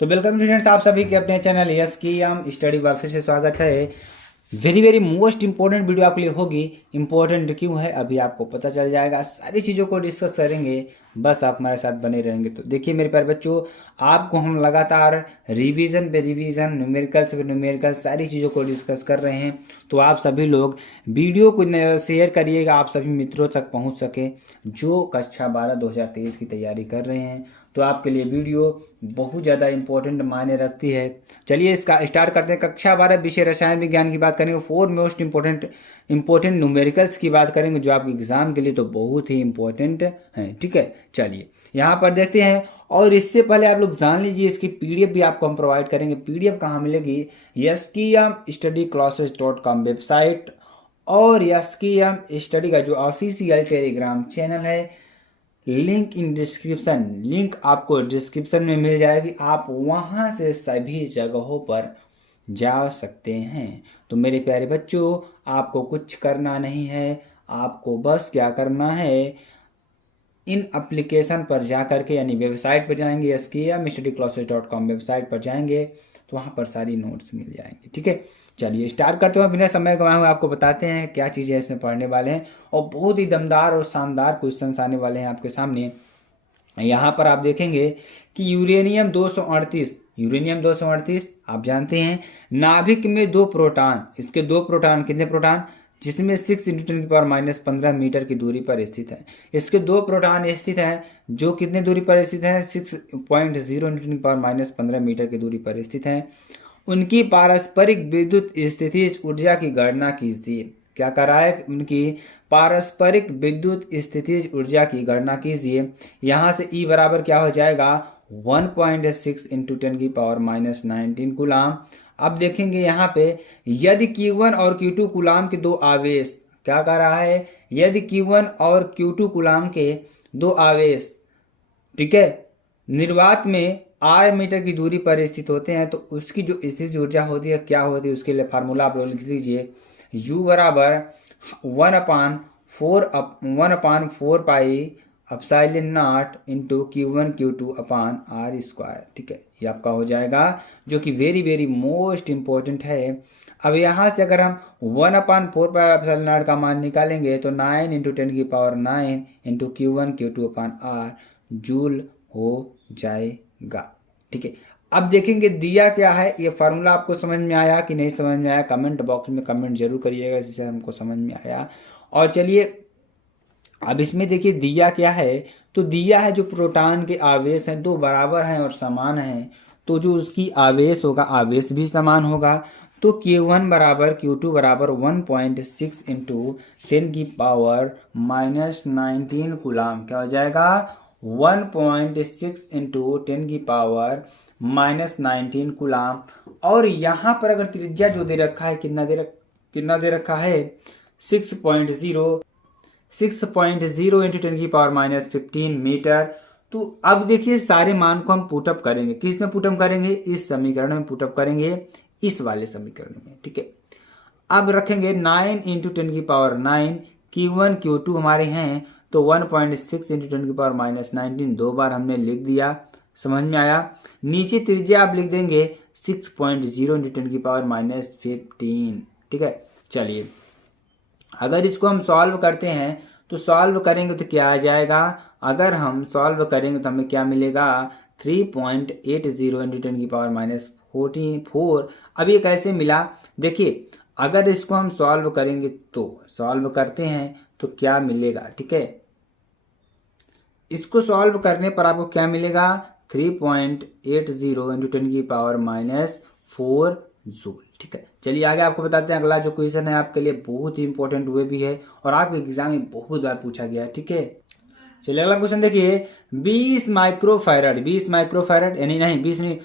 तो welcome students, आप सभी के अपने चैनल यस की हम स्टडी पर फिर से स्वागत है। Very very most important video आपके लिए होगी। इंपॉर्टेंट क्यों है अभी आपको पता चल जाएगा, सारी चीज़ों को डिस्कस करेंगे, बस आप हमारे साथ बने रहेंगे। तो देखिए मेरे प्यारे बच्चों, आपको हम लगातार रिवीजन पे रिवीजन, न्यूमेरिकल्स पे न्यूमेरिकल्स सारी चीज़ों को डिस्कस कर रहे हैं। तो आप सभी लोग वीडियो को शेयर करिएगा, आप सभी मित्रों तक पहुंच सके जो कक्षा 12 2023 की तैयारी कर रहे हैं। तो आपके लिए वीडियो बहुत ज़्यादा इंपॉर्टेंट मायने रखती है। चलिए इसका स्टार्ट करते हैं। कक्षा 12 विषय रसायन विज्ञान की बात करेंगे। 4 मोस्ट इंपॉर्टेंट न्यूमेरिकल्स की बात करेंगे जो आपके एग्जाम के लिए तो बहुत ही इंपॉर्टेंट हैं। ठीक है, चलिए यहाँ पर देखते हैं। और इससे पहले आप लोग जान लीजिए, इसकी पीडीएफ भी आपको हम प्रोवाइड करेंगे। पीडीएफ कहाँ मिलेगी? YSKM-StudyClasses.com वेबसाइट और YSKM-Study का जो ऑफिशियल टेलीग्राम चैनल है, लिंक इन डिस्क्रिप्शन, लिंक आपको डिस्क्रिप्शन में मिल जाएगी। आप वहां से सभी जगहों पर जा सकते हैं। तो मेरे प्यारे बच्चों, आपको कुछ करना नहीं है, आपको बस क्या करना है, इन एप्लीकेशन पर जा करके यानी वेबसाइट पर जाएंगे, SKM-StudyClasses.com वेबसाइट पर जाएंगे तो वहाँ पर सारी नोट्स मिल जाएंगे। ठीक है, चलिए स्टार्ट करते हैं। बिना समय गंवाए हुए आपको बताते हैं क्या चीज़ें इसमें पढ़ने वाले हैं और बहुत ही दमदार और शानदार क्वेश्चन आने वाले हैं आपके सामने। यहाँ पर आप देखेंगे कि यूरेनियम 238 आप जानते हैं नाभिक में 2 प्रोटॉन, इसके 2 प्रोटॉन, कितने प्रोटॉन, जिसमें 6 × 10⁻15 मीटर की दूरी पर स्थित है। इसके 2 प्रोटॉन स्थित हैं जो कितने दूरी पर स्थित हैं, 6.0 × 10⁻15 मीटर की दूरी पर स्थित हैं। उनकी पारस्परिक विद्युत स्थितिज ऊर्जा की गणना कीजिए। क्या करा है? उनकी पारस्परिक विद्युत स्थितिज ऊर्जा की गणना कीजिए। यहाँ से E बराबर क्या हो जाएगा, 1.6 × 10⁻19 कूलाम। अब देखेंगे यहाँ पे, यदि Q1 और Q2 कूलाम के 2 आवेश, क्या कर रहा है, यदि Q1 और Q2 कूलाम के 2 आवेश, ठीक है, निर्वात में आय मीटर की दूरी पर स्थित होते हैं तो उसकी जो स्थितिज ऊर्जा होती है क्या होती है, उसके लिए फार्मूला आप लोग लिख लीजिए। U बराबर 1/4 pi epsilon not into Q1 Q2 upon R square. ठीक है, ये आपका हो जाएगा, जो कि वेरी वेरी मोस्ट इंपॉर्टेंट है। अब यहाँ से अगर हम 1/4 पाई एप्सिलॉन नॉट का मान निकालेंगे तो 9 × 10⁹ इंटू Q1 Q2 अपान R जूल हो जाएगा। ठीक है, अब देखेंगे दिया क्या है। ये फार्मूला आपको समझ में आया कि नहीं समझ में आया, कमेंट बॉक्स में कमेंट जरूर करिएगा जिससे हमको समझ में आया। और चलिए अब इसमें देखिए दिया क्या है। तो दिया है जो प्रोटॉन के आवेश हैं 2 बराबर हैं और समान हैं, तो जो उसकी आवेश होगा, आवेश भी समान होगा। तो Q1 बराबर Q2 बराबर 1.6 × 10⁻19 कूलाम, क्या हो जाएगा, 1.6 × 10⁻19 कूलाम। और यहाँ पर अगर त्रिज्या जो दे रखा है, कितना दे रखा है, 6.0 × 10⁻15 मीटर। तो अब देखिए सारे मान को हम पुटअप करेंगे, किस में पुटअप करेंगे, इस समीकरण में पुटअप करेंगे, इस वाले समीकरण में। ठीक है, अब रखेंगे 9 × 10⁻9, Q1 Q2 हमारे हैं तो 1.6 × 10⁻19 2 बार हमने लिख दिया, समझ में आया। नीचे त्रिज्या आप लिख देंगे 6.0 × 10⁻15। ठीक है, चलिए अगर इसको हम सॉल्व करते हैं तो सॉल्व करेंगे तो क्या आ जाएगा, अगर हम सॉल्व करेंगे तो हमें क्या मिलेगा, 3.80 × 10⁻44। अब ये कैसे मिला, देखिए अगर इसको हम सॉल्व करेंगे तो सॉल्व करते हैं तो क्या मिलेगा। ठीक है, इसको सॉल्व करने पर आपको क्या मिलेगा, 3.80 × 10⁻4 जूल। ठीक है, चलिए आगे आपको बताते हैं। अगला जो क्वेश्चन है आपके लिए बहुत ही इंपॉर्टेंट हुए भी है और आपके एग्जाम में बहुत बार पूछा गया है। ठीक है, चलिए अगला क्वेश्चन देखिए, 20 माइक्रोफैरड यानी नहीं 20 नहीं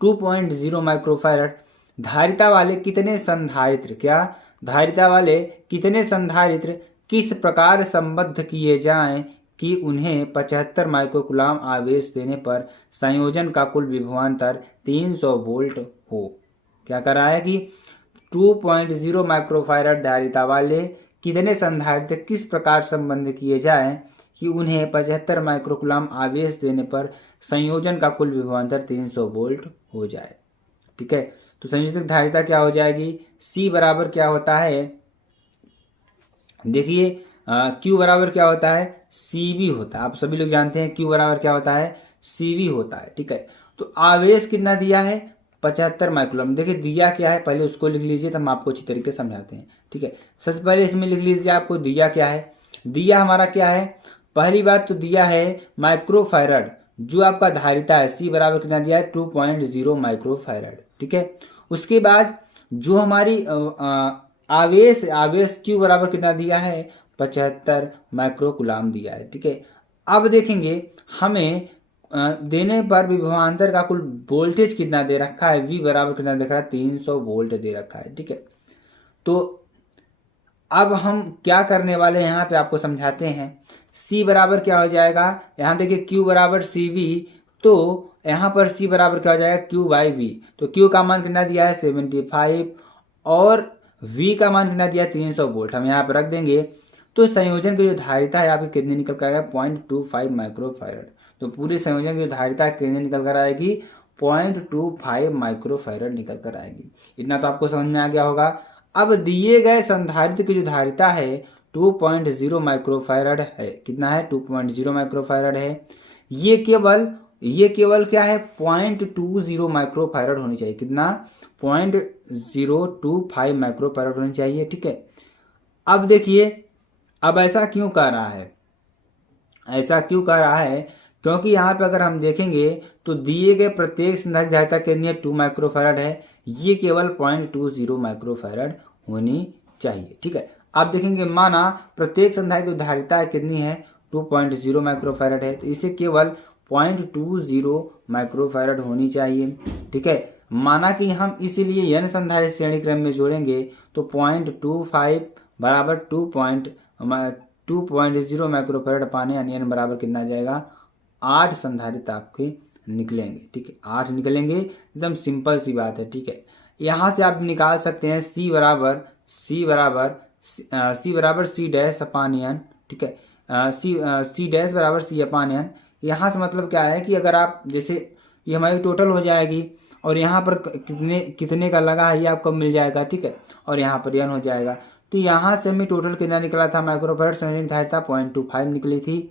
2.0 माइक्रोफैरड धारिता वाले कितने संधारित्र, क्या धारिता वाले कितने संधारित्र किस प्रकार संबद्ध किए जाएं कि उन्हें 75 माइक्रोकूलाम आवेश देने पर संयोजन का कुल विभवांतर 300 वोल्ट हो। क्या कर रहा है कि 2.0 माइक्रोफैरड धारिता वाले कितने संधारित्र किस प्रकार संबंध किए जाएं कि उन्हें 75 माइक्रोकुलाम आवेश देने पर संयोजन का कुल विभवांतर 300 वोल्ट हो जाए। ठीक है, तो संयोजक धारिता क्या हो जाएगी, C बराबर क्या होता है, देखिए Q बराबर क्या होता है, CV होता है। आप सभी लोग जानते हैं Q बराबर क्या होता है, CV होता है। ठीक है, तो आवेश कितना दिया है, 75 माइक्रोकुलाम। देखिए दिया क्या है, पहले उसको लिख लीजिए तो हम आपको अच्छी तरीके से समझाते हैं। ठीक है, सबसे पहले इसमें लिख लीजिए आपको दिया क्या है। दिया हमारा क्या है, पहली बात तो दिया है माइक्रोफैरड, जो आपका धारिता है C बराबर कितना दिया है, 2.0 माइक्रोफैरड। ठीक है, उसके बाद जो हमारी आवेश Q बराबर कितना दिया है, 75 माइक्रोकुलाम दिया है। ठीक है, अब देखेंगे हमें देने पर विभवांतर का कुल वोल्टेज कितना दे रखा है, V बराबर कितना दे रखा है, 300 वोल्ट दे रखा है। ठीक है, तो अब हम क्या करने वाले हैं, यहाँ पे आपको समझाते हैं। C बराबर क्या हो जाएगा, यहाँ देखिए Q बराबर CV, तो यहाँ पर C बराबर क्या हो जाएगा, Q बाई V। तो Q का मान कितना दिया है, 75, और V का मान कितना दिया है, 300 वोल्ट। हम यहाँ पर रख देंगे। तो संयोजन की जो धारिता है आपकी कितनी निकल कर आएगा, 0.25 माइक्रोफैरड। तो पूरे संयोजन की जो धारिता कितनी निकल कर आएगी, 0.25 माइक्रोफैरड निकल कर आएगी। इतना तो आपको समझ में आ गया होगा। अब दिए गए संधारित्र की जो धारिता है 2.0 माइक्रोफैरड है। कितना है, 2.0 माइक्रोफैरड है। ये केवल क्या है, 0.20 माइक्रोफैरड होनी चाहिए। कितना, 0.025 माइक्रोफैरड होनी चाहिए। ठीक है, अब देखिए अब ऐसा क्यों कर रहा है, ऐसा क्यों कर रहा है, क्योंकि यहाँ पे अगर हम देखेंगे तो दिए गए प्रत्येक संधारित्र की धारिता कितनी है, 2 माइक्रोफैरड है। ये केवल 0.20 माइक्रोफैरड होनी चाहिए। ठीक है, आप देखेंगे माना प्रत्येक संधारित्र की धारिता कितनी है, 2.0 माइक्रोफैरड है, तो इसे केवल 0.20 माइक्रोफैरड होनी चाहिए। ठीक है, माना कि हम इसीलिए n संधारित्र श्रेणी क्रम में जोड़ेंगे तो 0.25 बराबर 2.0 माइक्रोफैरड पाने, यानी n बराबर कितना आ जाएगा, 8 संधारित्र आपके निकलेंगे। ठीक है, 8 निकलेंगे, एकदम सिंपल सी बात है। ठीक है, यहाँ से आप निकाल सकते हैं C बराबर C डैश अपान n। ठीक है, C डैश बराबर C अपान n। यहाँ से मतलब क्या है कि अगर आप जैसे ये हमारी टोटल हो जाएगी, और यहाँ पर कितने का लगा है ये आपको मिल जाएगा। ठीक है, और यहाँ पर n हो जाएगा। तो यहाँ से हमें टोटल कितना निकला था, माइक्रोफैरड संयोजक धारिता 0.25 निकली थी,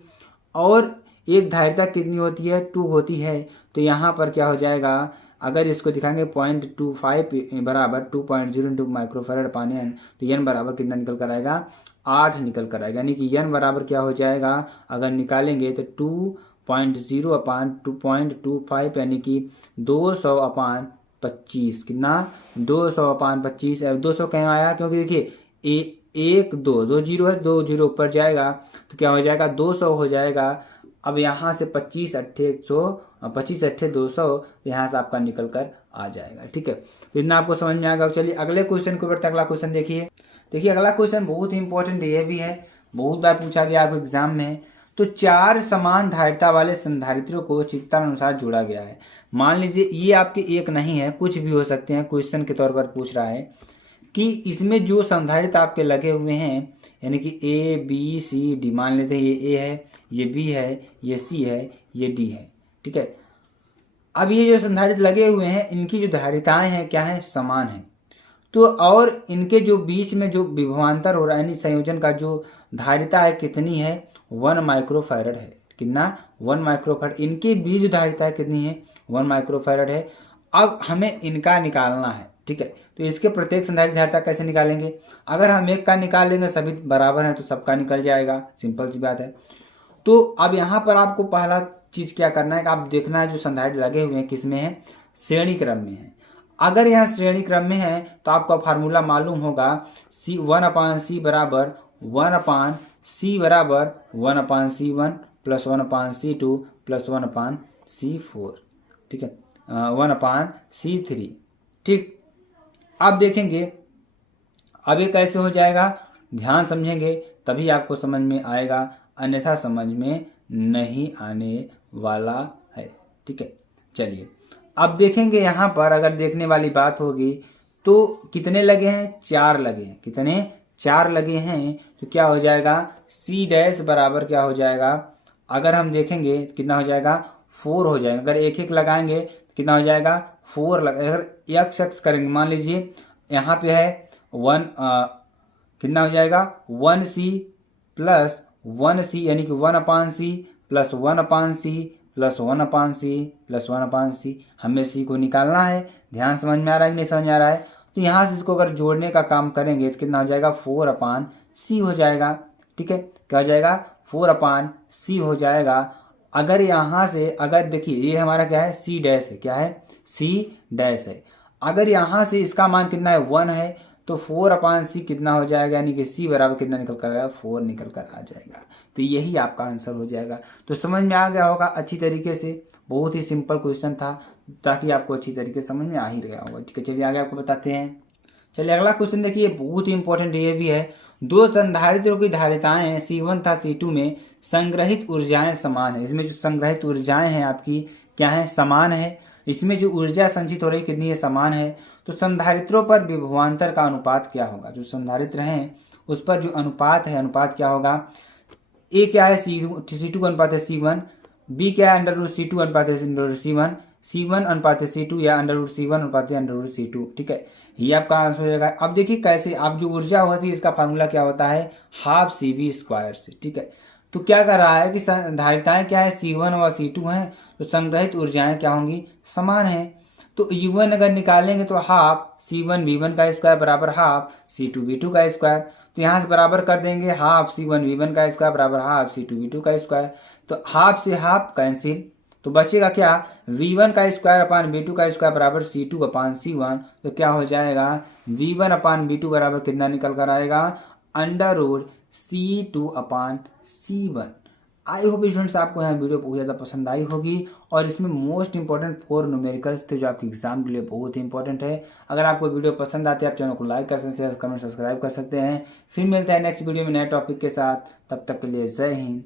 और एक धारिता कितनी होती है, 2 होती है। तो यहाँ पर क्या हो जाएगा, अगर इसको दिखाएंगे 0.25 बराबर 2.0 माइक्रोफैरड पाने n, तो n बराबर कितना निकल कर आएगा, 8 निकल कर आएगा। यानी कि n बराबर क्या हो जाएगा, अगर निकालेंगे तो 2.0 अपान 2.25, यानी कि 200 अपान 25। कितना, 200 अपान 25। 200 क्यों आया, क्योंकि देखिए 2 जीरो है, 2 जीरो ऊपर जाएगा तो क्या हो जाएगा, 200 हो जाएगा। अब यहाँ से 25 अट्ठे 100, 25 अट्ठे 200, यहाँ से आपका निकल कर आ जाएगा। ठीक है, इतना आपको समझ में आ गया। चलिए अगले क्वेश्चन को बढ़ते, अगला क्वेश्चन देखिए। अगला क्वेश्चन बहुत ही इंपॉर्टेंट ये भी है, बहुत बार पूछा गया आपको एग्जाम में। तो 4 समान धारिता वाले संधारित्रों को चित्रानुसार जोड़ा गया है। मान लीजिए ये आपके एक नहीं है, कुछ भी हो सकते हैं, क्वेश्चन के तौर पर पूछ रहा है कि इसमें जो संधारित्र आपके लगे हुए हैं, यानी कि A B C D, मान लेते हैं ये A है, ये B है, ये C है, ये D है। ठीक है, अब ये जो संधारित्र लगे हुए हैं इनकी जो धारिताएं हैं क्या है, समान है। तो और इनके जो बीच में जो विभवांतर हो रहा है, यानी संयोजन का जो धारिता है कितनी है, 1 माइक्रोफैरड है। कितना, 1 माइक्रोफैरड। इनके बीच जो धारिता है कितनी है, 1 माइक्रोफैरड है। अब हमें इनका निकालना है। ठीक है, तो इसके प्रत्येक संधारित्र धारिता कैसे निकालेंगे, अगर हम एक का निकाल लेंगे, सभी बराबर हैं तो सबका निकल जाएगा, सिंपल सी बात है। तो अब यहाँ पर आपको पहला चीज क्या करना है कि आप देखना है जो संधारित्र लगे हुए हैं किसमें है, श्रेणी क्रम में है। अगर यह श्रेणी क्रम में है तो आपका फार्मूला मालूम होगा, C1 अपान C बराबर 1 अपान C बराबर 1 अपान C1 प्लस 1 अपान C2 प्लस 1 अपान C4। ठीक है, 1 अपान C3। ठीक, अब देखेंगे अब ये कैसे हो जाएगा, ध्यान समझेंगे तभी आपको समझ में आएगा, अन्यथा समझ में नहीं आने वाला है। ठीक है, चलिए अब देखेंगे यहाँ पर अगर देखने वाली बात होगी तो कितने लगे हैं, 4 लगे हैं। कितने, 4 लगे हैं तो क्या हो जाएगा, सी डैश बराबर क्या हो जाएगा, अगर हम देखेंगे कितना हो जाएगा, 4 हो जाएगा। अगर एक एक लगाएंगे तो कितना हो जाएगा, 4 अगर एक्स एक्स करेंगे, मान लीजिए यहाँ पे है 1, कितना हो जाएगा 1c प्लस 1c यानी कि 1/c plus 1/c plus 1/c plus 1/c। हमें c को निकालना है। ध्यान समझ में आ रहा है कि नहीं समझ में आ रहा है? तो यहाँ से इसको अगर जोड़ने का काम करेंगे तो कितना हो जाएगा, 4/c हो जाएगा। ठीक है, क्या हो जाएगा, 4/c हो जाएगा। अगर यहाँ से अगर देखिए ये हमारा क्या है, c डैश है, क्या है, c डैश है। अगर यहाँ से इसका मान कितना है, 1 है, तो 4/c कितना हो जाएगा, यानी कि c बराबर कितना निकल कर आएगा, 4 निकल कर आ जाएगा। तो यही आपका आंसर हो जाएगा। तो समझ में आ गया होगा अच्छी तरीके से, बहुत ही सिंपल क्वेश्चन था, ताकि आपको अच्छी तरीके से समझ में आ ही गया होगा। ठीक है, चलिए आगे आपको बताते हैं। चलिए अगला क्वेश्चन देखिए, बहुत ही इंपॉर्टेंट ये भी है। दो संधारित्रों की धारिताएं C1 तथा C2 में संग्रहित ऊर्जाएं समान है। इसमें जो संग्रहित ऊर्जाएं हैं आपकी क्या है, समान है। इसमें जो ऊर्जा संचित हो रही कितनी है, समान है। तो संधारित्रों पर विभवांतर का अनुपात क्या होगा, जो संधारित्र हैं उस पर जो अनुपात है, अनुपात क्या होगा, ए क्या है, C2 अनुपात है C1, बी क्या है, √C2 अनुपात है √C1, C1 अनुपात C2 या √C1 अनुपात √C2। ठीक है, ये आपका आंसर हो जाएगा। अब देखिए कैसे, अब जो ऊर्जा होती है इसका फार्मूला क्या होता है, हाफ CV² से। ठीक है, तो क्या कर रहा है कि धारिताएं क्या है, C1 और C2 हैं, तो संग्रहित ऊर्जाएं क्या होंगी, समान है। तो U1 अगर निकालेंगे तो हाफ C1V1 का स्क्वायर बराबर हाफ C2V2 का स्क्वायर। तो यहाँ से बराबर कर देंगे, हाफ C1V1 का स्क्वायर बराबर हाफ C2V2 का स्क्वायर। तो हाफ से हाफ कैंसिल, तो बचेगा क्या, V1 का स्क्वायर अपान V2 का स्क्वायर बराबर C2/C1। तो क्या हो जाएगा, V1/V2 बराबर कितना निकल कर आएगा, √C2/C1। आई होप स्टूडेंट्स आपको यहाँ वीडियो बहुत ज़्यादा पसंद आई होगी, और इसमें मोस्ट इंपॉर्टेंट 4 न्यूमेरिकल्स थे जो आपके एग्जाम के लिए बहुत ही इंपॉर्टेंट है। अगर आपको वीडियो पसंद आती है आप चैनल को लाइक कर सकते हैं, कमेंट सब्सक्राइब कर सकते हैं। फिर मिलते हैं नेक्स्ट वीडियो में नए टॉपिक के साथ, तब तक के लिए जय हिंद।